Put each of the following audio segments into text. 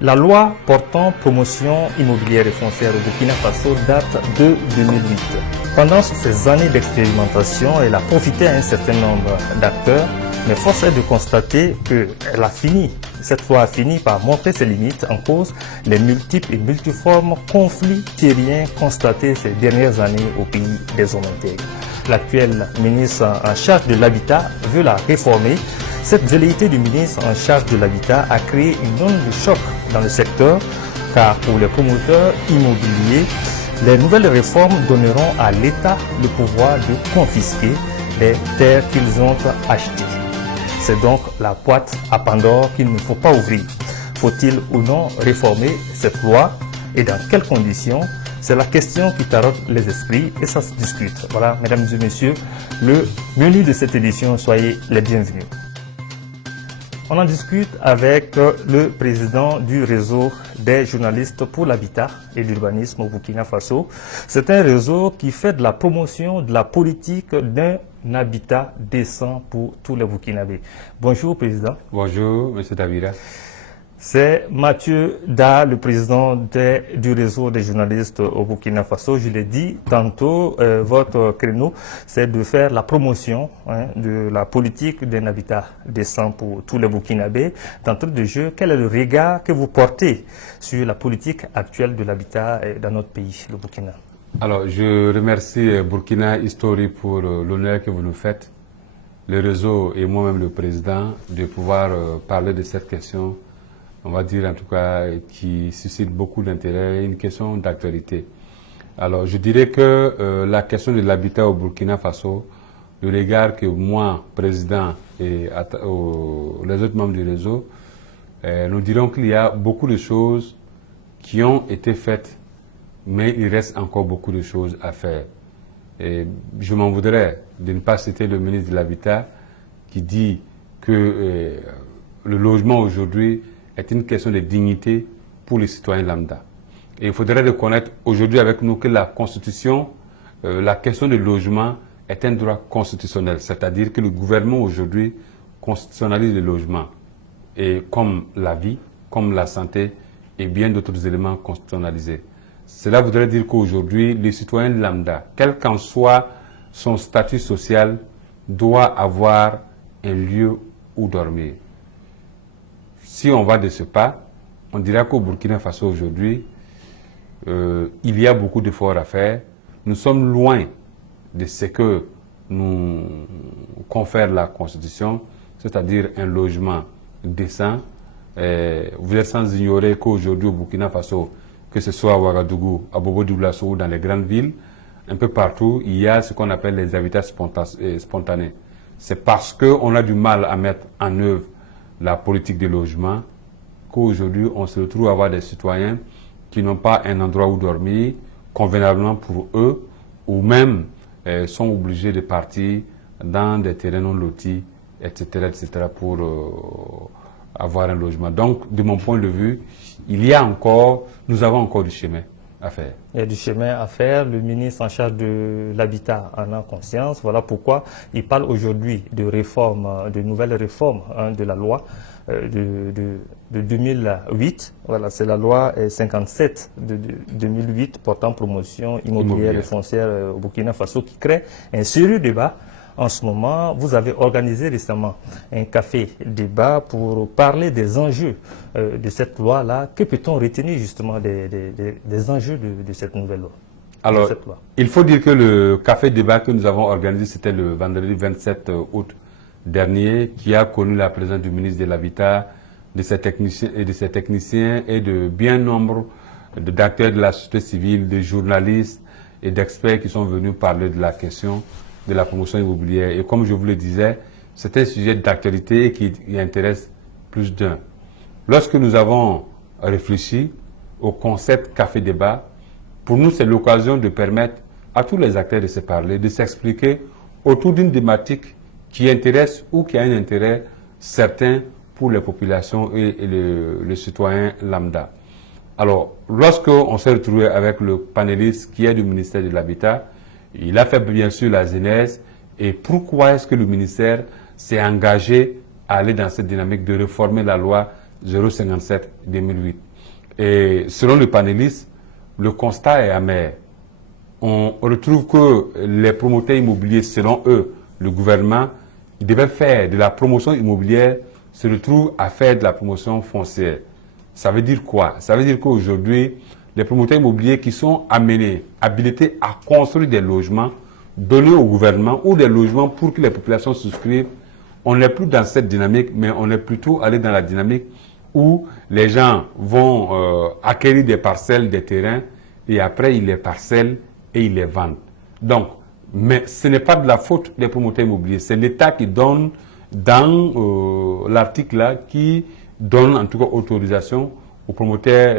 La loi portant promotion immobilière et foncière au Burkina Faso date de 2008. Pendant ces années d'expérimentation, elle a profité à un certain nombre d'acteurs, mais force est de constater qu'elle a fini. Cette loi a fini par montrer ses limites en cause les multiples et multiformes conflits terriens constatés ces dernières années au pays des hommes intègres. L'actuel ministre en charge de l'habitat veut la réformer. Cette velléité du ministre en charge de l'habitat a créé une onde de choc dans le secteur, car pour les promoteurs immobiliers, les nouvelles réformes donneront à l'État le pouvoir de confisquer les terres qu'ils ont achetées. C'est donc la boîte à Pandore qu'il ne faut pas ouvrir. Faut-il ou non réformer cette loi et dans quelles conditions? C'est la question qui tarote les esprits et ça se discute. Voilà, mesdames et messieurs, le menu de cette édition, soyez les bienvenus. On en discute avec le président du réseau des journalistes pour l'habitat et l'urbanisme au Burkina Faso. C'est un réseau qui fait de la promotion de la politique d'un habitat décent pour tous les Burkinabés. Bonjour, président. Bonjour, monsieur Davira. C'est Mathieu Da, le président du réseau des journalistes au Burkina Faso. Je l'ai dit tantôt, votre créneau, c'est de faire la promotion de la politique d'un habitat décent pour tous les Burkinabés. D'entrée de jeu, quel est le regard que vous portez sur la politique actuelle de l'habitat dans notre pays, le Burkina? Alors, je remercie Burkina History pour l'honneur que vous nous faites, le réseau et moi-même le président, de pouvoir parler de cette question, on va dire en tout cas, qui suscite beaucoup d'intérêt, une question d'actualité. Alors, je dirais que la question de l'habitat au Burkina Faso, le regard que moi, président, et les autres membres du réseau, nous dirons qu'il y a beaucoup de choses qui ont été faites, mais il reste encore beaucoup de choses à faire. Et je m'en voudrais de ne pas citer le ministre de l'Habitat qui dit que le logement aujourd'hui est une question de dignité pour les citoyens lambda. Et il faudrait reconnaître aujourd'hui avec nous que la Constitution, la question du logement est un droit constitutionnel, c'est-à-dire que le gouvernement aujourd'hui constitutionnalise le logement, et comme la vie, comme la santé et bien d'autres éléments constitutionnalisés. Cela voudrait dire qu'aujourd'hui, les citoyens lambda, quel qu'en soit son statut social, doit avoir un lieu où dormir. Si on va de ce pas, on dira qu'au Burkina Faso aujourd'hui, il y a beaucoup d'efforts à faire. Nous sommes loin de ce que nous confère la Constitution, c'est-à-dire un logement décent. Vous êtes sans ignorer qu'aujourd'hui au Burkina Faso, que ce soit à Ouagadougou, à Bobo-Dioulasso ou dans les grandes villes, un peu partout, il y a ce qu'on appelle les habitats spontanés. C'est parce qu'on a du mal à mettre en œuvre la politique de logement qu'aujourd'hui on se retrouve à avoir des citoyens qui n'ont pas un endroit où dormir convenablement pour eux, ou même sont obligés de partir dans des terrains non lotis, etc., pour avoir un logement. Donc, de mon point de vue, nous avons encore du chemin à faire. Il y a du chemin à faire. Le ministre en charge de l'habitat en a conscience. Voilà pourquoi il parle aujourd'hui de réformes, de nouvelles réformes de la loi de 2008. Voilà, c'est la loi 57 de 2008 portant promotion immobilière et foncière au Burkina Faso qui crée un sérieux débat. En ce moment, vous avez organisé récemment un café-débat pour parler des enjeux de cette loi-là. Que peut-on retenir justement des enjeux de cette nouvelle loi? Alors, il faut dire que le café-débat que nous avons organisé, c'était le vendredi 27 août dernier, qui a connu la présence du ministre de l'Habitat, de ses techniciens et de bien nombre d'acteurs de la société civile, de journalistes et d'experts qui sont venus parler de la question de la promotion immobilière. Et comme je vous le disais, c'est un sujet d'actualité qui intéresse plus d'un. Lorsque nous avons réfléchi au concept café-débat, pour nous, c'est l'occasion de permettre à tous les acteurs de se parler, de s'expliquer autour d'une thématique qui intéresse ou qui a un intérêt certain pour les populations et les citoyens lambda. Alors, lorsqu'on s'est retrouvé avec le panéliste qui est du ministère de l'Habitat, il a fait bien sûr la genèse et pourquoi est-ce que le ministère s'est engagé à aller dans cette dynamique de réformer la loi 057-2008. Et selon le panéliste, le constat est amer. On retrouve que les promoteurs immobiliers, selon eux, le gouvernement, ils devaient faire de la promotion immobilière, se retrouvent à faire de la promotion foncière. Ça veut dire quoi? Ça veut dire qu'aujourd'hui, les promoteurs immobiliers qui sont amenés, habilités à construire des logements, donnés au gouvernement ou des logements pour que les populations souscrivent, on n'est plus dans cette dynamique, mais on est plutôt allé dans la dynamique où les gens vont acquérir des parcelles, des terrains, et après ils les parcellent et ils les vendent. Donc, mais ce n'est pas de la faute des promoteurs immobiliers, c'est l'État qui donne dans l'article là, qui donne en tout cas autorisation aux promoteurs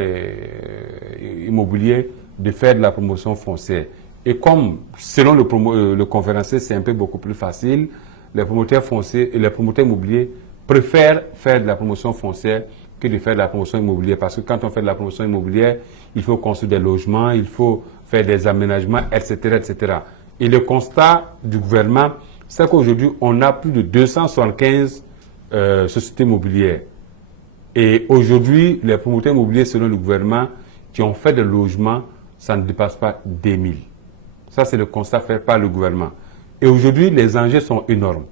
immobiliers de faire de la promotion foncière. Et comme, selon le conférencier, c'est un peu beaucoup plus facile, les promoteurs fonciers et les promoteurs immobiliers préfèrent faire de la promotion foncière que de faire de la promotion immobilière. Parce que quand on fait de la promotion immobilière, il faut construire des logements, il faut faire des aménagements, etc., etc. Et le constat du gouvernement, c'est qu'aujourd'hui, on a plus de 275 sociétés immobilières. Et aujourd'hui, les promoteurs immobiliers, selon le gouvernement, qui ont fait des logements, ça ne dépasse pas 2000. Ça, c'est le constat fait par le gouvernement. Et aujourd'hui, les enjeux sont énormes.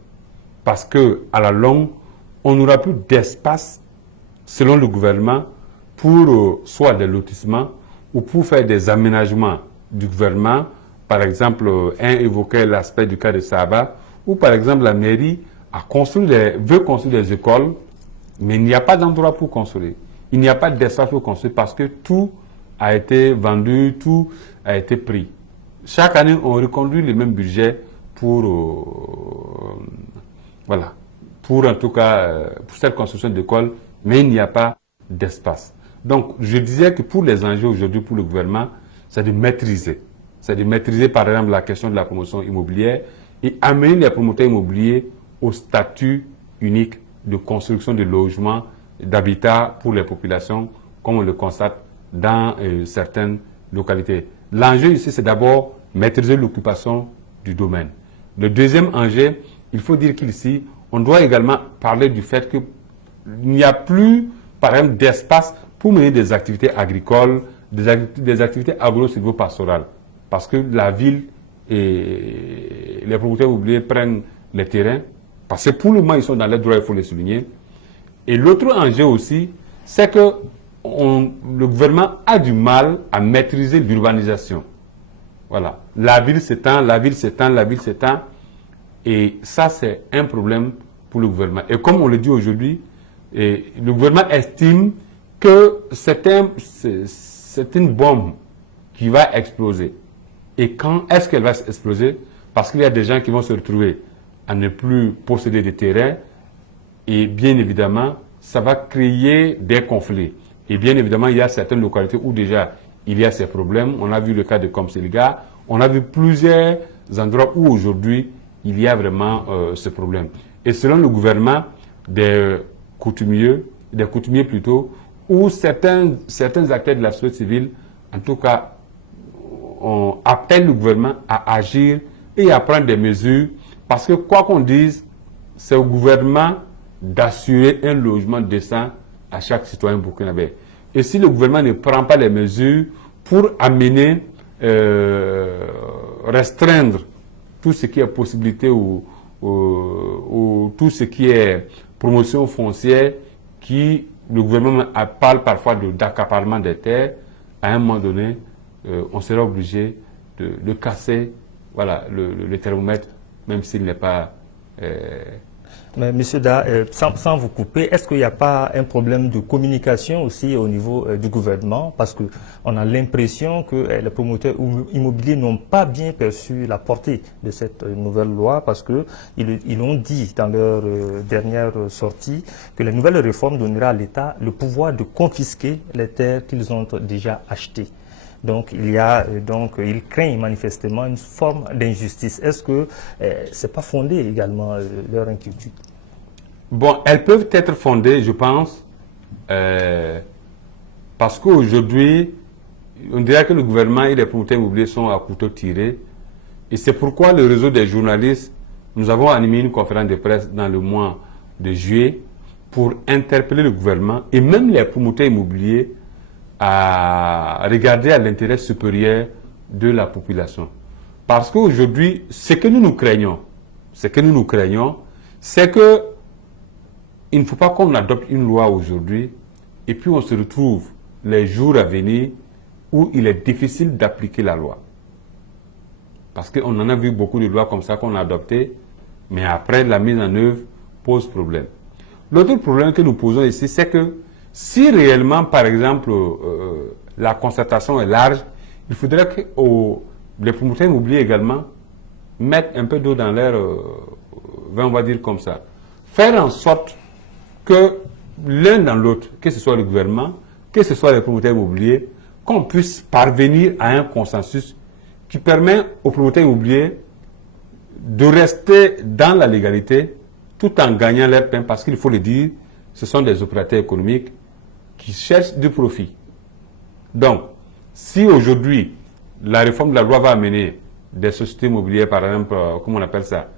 Parce que, à la longue, on n'aura plus d'espace, selon le gouvernement, pour soit des lotissements ou pour faire des aménagements du gouvernement. Par exemple, un évoquait l'aspect du cas de Saba, où par exemple la mairie veut construire des écoles, mais il n'y a pas d'endroit pour construire. Il n'y a pas d'espace pour construire parce que tout a été vendu, tout a été pris. Chaque année, on reconduit le même budget pour, voilà, pour en tout cas, pour cette construction d'écoles, mais il n'y a pas d'espace. Donc, je disais que pour les enjeux aujourd'hui, pour le gouvernement, c'est de maîtriser. C'est de maîtriser, par exemple, la question de la promotion immobilière et amener les promoteurs immobiliers au statut unique de construction de logements, d'habitat pour les populations, comme on le constate dans certaines localités. L'enjeu ici, c'est d'abord maîtriser l'occupation du domaine. Le deuxième enjeu, il faut dire qu'ici, on doit également parler du fait qu'il n'y a plus, par exemple, d'espace pour mener des activités agricoles, des activités agro-silvopastorales. Parce que la ville et les promoteurs immobiliers prennent les terrains, parce que pour le moment, ils sont dans les droits, il faut les souligner. Et l'autre enjeu aussi, c'est que le gouvernement a du mal à maîtriser l'urbanisation. Voilà. La ville s'étend, la ville s'étend, la ville s'étend. Et ça, c'est un problème pour le gouvernement. Et comme on le dit aujourd'hui, le gouvernement estime que c'est une bombe qui va exploser. Et quand est-ce qu'elle va exploser? Parce qu'il y a des gens qui vont se retrouver à ne plus posséder de terrain. Et bien évidemment, ça va créer des conflits. Et bien évidemment, il y a certaines localités où déjà il y a ces problèmes. On a vu le cas de Komseliga. On a vu plusieurs endroits où aujourd'hui il y a vraiment ce problème. Et selon le gouvernement, des coutumiers plutôt, ou certains acteurs de la société civile, en tout cas, on appelle le gouvernement à agir et à prendre des mesures. Parce que quoi qu'on dise, c'est au gouvernement d'assurer un logement décent à chaque citoyen burkinabé. Et si le gouvernement ne prend pas les mesures pour amener, restreindre tout ce qui est possibilité ou tout ce qui est promotion foncière, le gouvernement parle parfois d'accaparement des terres, à un moment donné, on sera obligé de casser voilà, le thermomètre, même s'il n'est pas... Mais Monsieur Da, sans vous couper, est-ce qu'il n'y a pas un problème de communication aussi au niveau du gouvernement? Parce qu'on a l'impression que les promoteurs immobiliers n'ont pas bien perçu la portée de cette nouvelle loi, parce qu'ils ont dit dans leur dernière sortie que la nouvelle réforme donnera à l'État le pouvoir de confisquer les terres qu'ils ont déjà achetées. Donc, il craint manifestement une forme d'injustice. Est-ce que c'est pas fondé également leur inquiétude? Bon, elles peuvent être fondées, je pense, parce qu'aujourd'hui, on dirait que le gouvernement et les promoteurs immobiliers sont à couteau tiré. Et c'est pourquoi le réseau des journalistes, nous avons animé une conférence de presse dans le mois de juillet pour interpeller le gouvernement et même les promoteurs immobiliers à regarder à l'intérêt supérieur de la population. Parce qu'aujourd'hui, ce que nous craignons, c'est que il ne faut pas qu'on adopte une loi aujourd'hui et puis on se retrouve les jours à venir où il est difficile d'appliquer la loi. Parce qu'on en a vu beaucoup de lois comme ça qu'on a adoptées, mais après la mise en œuvre pose problème. L'autre problème que nous posons ici, c'est que si réellement, par exemple, la concertation est large, il faudrait que les promoteurs immobiliers également mettent un peu d'eau dans leur vin, on va dire comme ça. Faire en sorte que l'un dans l'autre, que ce soit le gouvernement, que ce soit les promoteurs immobiliers, qu'on puisse parvenir à un consensus qui permet aux promoteurs immobiliers de rester dans la légalité tout en gagnant leur pain, parce qu'il faut le dire, ce sont des opérateurs économiques qui cherchent du profit. Donc, si aujourd'hui, la réforme de la loi va amener des sociétés immobilières, par exemple, comment on appelle ça,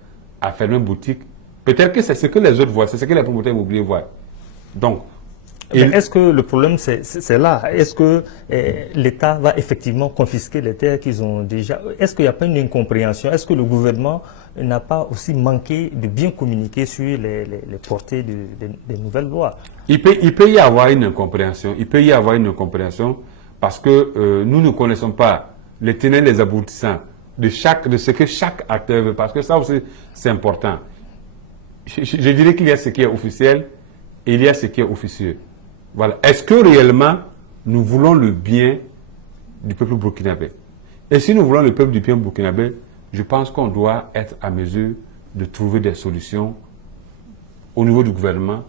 à fermer boutique, peut-être que c'est ce que les autres voient, c'est ce que les promoteurs immobiliers voient. Donc, est-ce que le problème, c'est là? Est-ce que l'État va effectivement confisquer les terres qu'ils ont déjà? Est-ce qu'il n'y a pas une incompréhension? Est-ce que le gouvernement n'a pas aussi manqué de bien communiquer sur les portées des nouvelles lois? Il peut y avoir une incompréhension. Il peut y avoir une incompréhension parce que nous ne connaissons pas les tenants et les aboutissants de ce que chaque acteur veut. Parce que ça aussi, c'est important. Je dirais qu'il y a ce qui est officiel et il y a ce qui est officieux. Voilà. Est-ce que réellement nous voulons le bien du peuple burkinabé? Et si nous voulons le peuple du bien burkinabé, je pense qu'on doit être à mesure de trouver des solutions au niveau du gouvernement,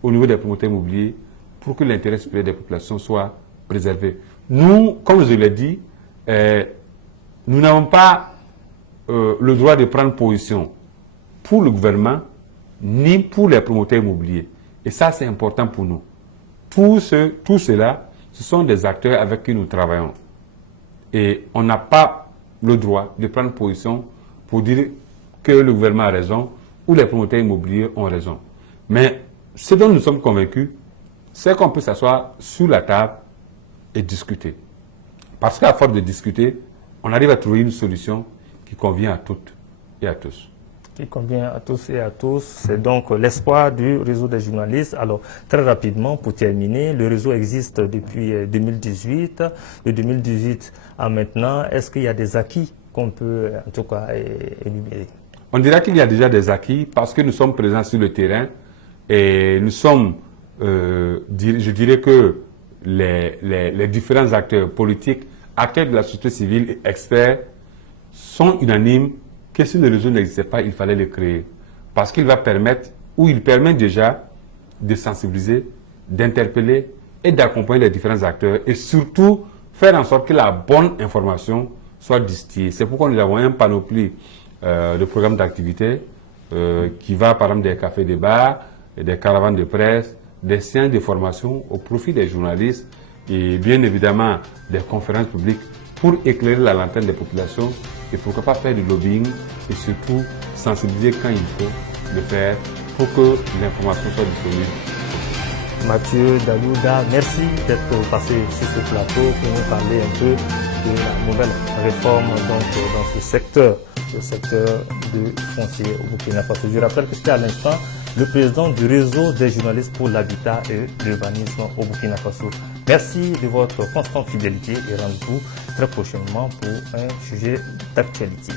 au niveau des promoteurs immobiliers, pour que l'intérêt supérieur des populations soit préservé. Nous, comme je l'ai dit, nous n'avons pas le droit de prendre position pour le gouvernement ni pour les promoteurs immobiliers. Et ça, c'est important pour nous. Tout cela, ce sont des acteurs avec qui nous travaillons. Et on n'a pas le droit de prendre position pour dire que le gouvernement a raison ou les promoteurs immobiliers ont raison. Mais ce dont nous sommes convaincus, c'est qu'on peut s'asseoir sur la table et discuter. Parce qu'à force de discuter, on arrive à trouver une solution qui convient à toutes et à tous. Qui convient à tous et à tous. C'est donc l'espoir du réseau des journalistes. Alors, très rapidement, pour terminer, le réseau existe depuis 2018. De 2018 à maintenant, est-ce qu'il y a des acquis qu'on peut, en tout cas, énumérer? On dirait qu'il y a déjà des acquis parce que nous sommes présents sur le terrain et nous sommes, je dirais que les différents acteurs politiques, acteurs de la société civile et experts sont unanimes que si le réseau n'existait pas, il fallait le créer. Parce qu'il va permettre, ou il permet déjà de sensibiliser, d'interpeller et d'accompagner les différents acteurs et surtout faire en sorte que la bonne information soit distillée. C'est pourquoi nous avons un panoplie de programmes d'activité qui va par exemple des cafés, des bars, des caravanes de presse, des séances de formation au profit des journalistes et bien évidemment des conférences publiques pour éclairer la lanterne des populations et pourquoi pas faire du lobbying et surtout sensibiliser quand il faut le faire pour que l'information soit disponible. Mathieu Dalouda, merci d'être passé sur ce plateau pour nous parler un peu de la nouvelle réforme donc, dans ce secteur, le secteur du foncier au Burkina Faso. Je rappelle que c'était à l'instant le président du réseau des journalistes pour l'habitat et l'urbanisme au Burkina Faso. Merci de votre constante fidélité et rendez-vous très prochainement pour un sujet d'actualité.